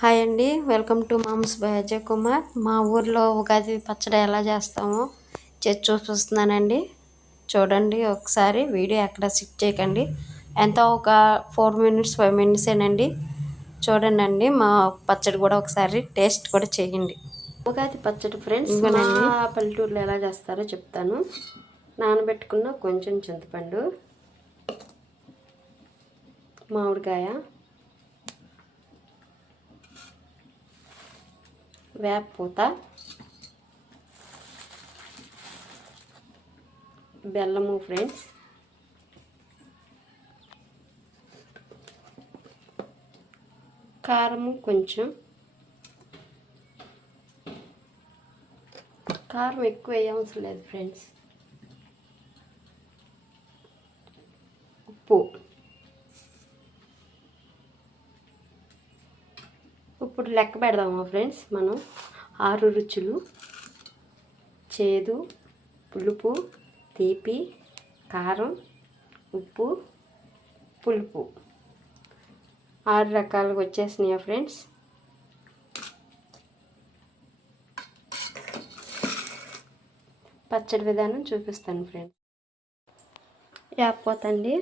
Hi అండి welcome to moms by Ajay Kumar. మా ఊర్లో ఉగాది పచ్చడి ఎలా చేస్తామో చేసి చూపిస్తున్నానండి. చూడండి ఒకసారి వీడియో ఎక్కడ సిక్ చేయకండి. ఎంత ఒక ఫోర్ మినిట్స్ ఫైవ్ మినిట్సేనండి చూడండి అండి మా పచ్చడి కూడా ఒకసారి టేస్ట్ కూడా చేయండి. ఉగాది పచ్చడి ఫ్రెండ్స్ మా ఇదిగోనండి. పల్లెటూరులో ఎలా చేస్తారో చెప్తాను. నానబెట్టుకున్న కొంచెం చింతపండు మామిడికాయ వేప పూత బెల్లము ఫ్రెండ్స్. కారము కొంచెం. కారం ఎక్కువ వేయ లేదు ఫ్రెండ్స్. ఉప్పు. ఇప్పుడు లెక్క పెడదామా ఫ్రెండ్స్. మనం ఆరు రుచులు. చేదు పులుపు తీపి కారం ఉప్పు పులుపు. ఆరు రకాలుగా వచ్చేసినాయా ఫ్రెండ్స్. పచ్చడి విధానం చూపిస్తాను ఫ్రెండ్స్. యాపోతండి.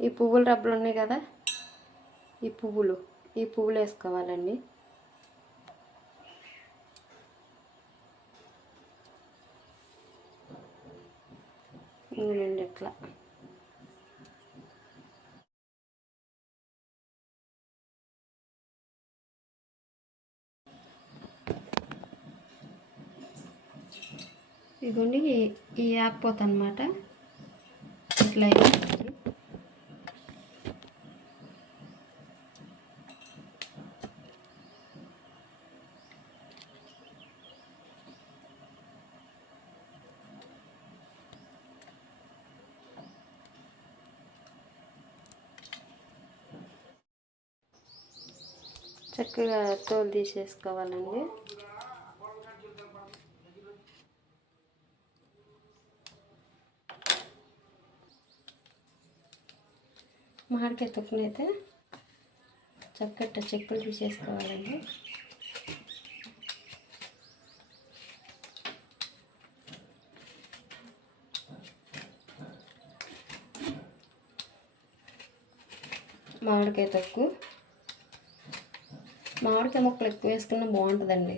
ఈ పువ్వుల రబ్బలు ఉన్నాయి కదా. ఈ పువ్వులు ఈ పువ్వులు వేసుకోవాలండి. ఇదిగోండి ఇట్లా ఇదిగోండి ఈ- యాప్ యాపోత అనమాట ఇట్లా చక్కగా తోలు తీసేసుకోవాలండి. మామిడికాయ తొక్కునైతే చక్కట చెక్కులు తీసేసుకోవాలండి. మామిడికాయ తొక్కు. మామిడికాయ ముక్కలు ఎక్కువ వేసుకున్నా బాగుంటుందండి.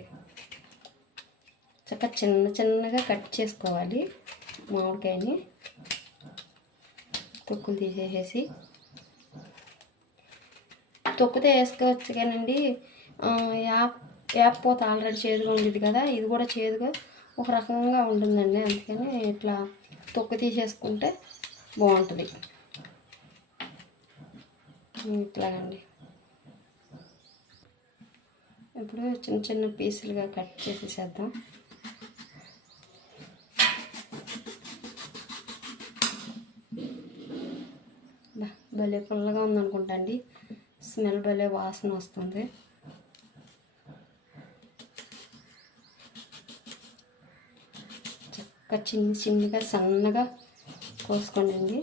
చక్కగా చిన్న చిన్నగా కట్ చేసుకోవాలి మామిడికాయని. తొక్కులు తీసేసేసి. తొక్కుతే వేసుకోవచ్చు కానండి. యాప్ యాప్ పోత ఆల్రెడీ చేదుగా ఉండేది కదా ఇది కూడా చేదుగా ఒక రకంగా ఉంటుందండి. అందుకని ఇట్లా తొక్కు తీసేసుకుంటే బాగుంటుంది. ఇట్లాగండి. ఇప్పుడు చిన్న చిన్న పీసులుగా కట్ చేసేసేద్దాం భలే పుల్లగా ఉందనుకుంటా అండి. స్మెల్ భలే వాసన వస్తుంది. చక్కగా చిన్న చిన్నగా సన్నగా కోసుకోండి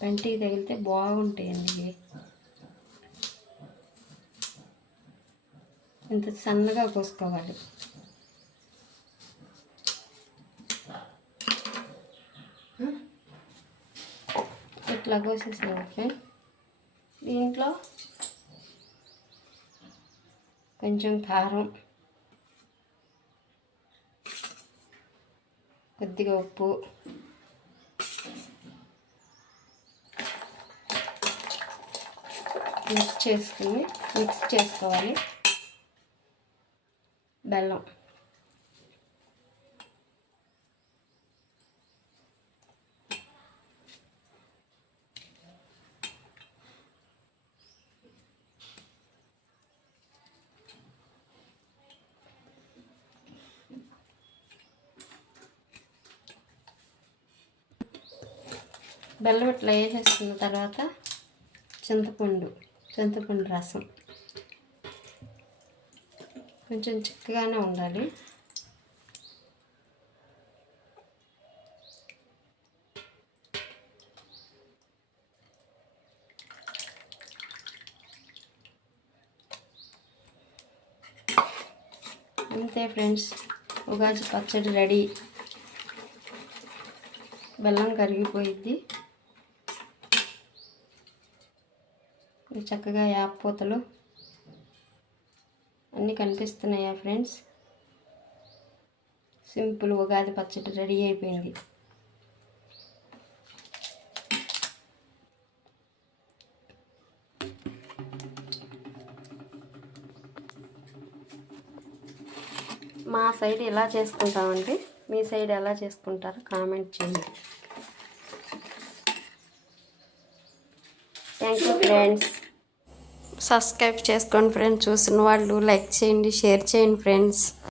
అండి తగిలితే బాగుంటాయండి ఇంత సన్నగా కోసుకోవాలి. ఇట్లా కోసేసామంటే దీంట్లో కొంచెం కారం కొద్దిగా ఉప్పు మిక్స్ చేసుకుని మిక్స్ చేసుకోవాలి. బెల్లం. బెల్లం ఇట్లా వేసేసుకున్న తర్వాత చింతపండు. చింతపండు రసం. కొంచెం చిక్కగానే ఉండాలి. అంతే ఫ్రెండ్స్ ఉగాది పచ్చడి రెడీ. బెల్లం కరిగిపోయింది. ఇవి చక్కగా యాప్పూతలు అన్నీ కనిపిస్తున్నాయా ఫ్రెండ్స్? సింపుల్ ఉగాది పచ్చడి రెడీ అయిపోయింది. మా సైడ్ ఎలా చేసుకుంటామండి? మీ సైడ్ ఎలా చేసుకుంటారో? కామెంట్ చేయండి. థ్యాంక్ యూ ఫ్రెండ్స్ సబ్స్క్రైబ్ చేసుకోండి ఫ్రెండ్స్. చూసిన వాళ్ళు లైక్ చేయండి షేర్ చేయండి ఫ్రెండ్స్.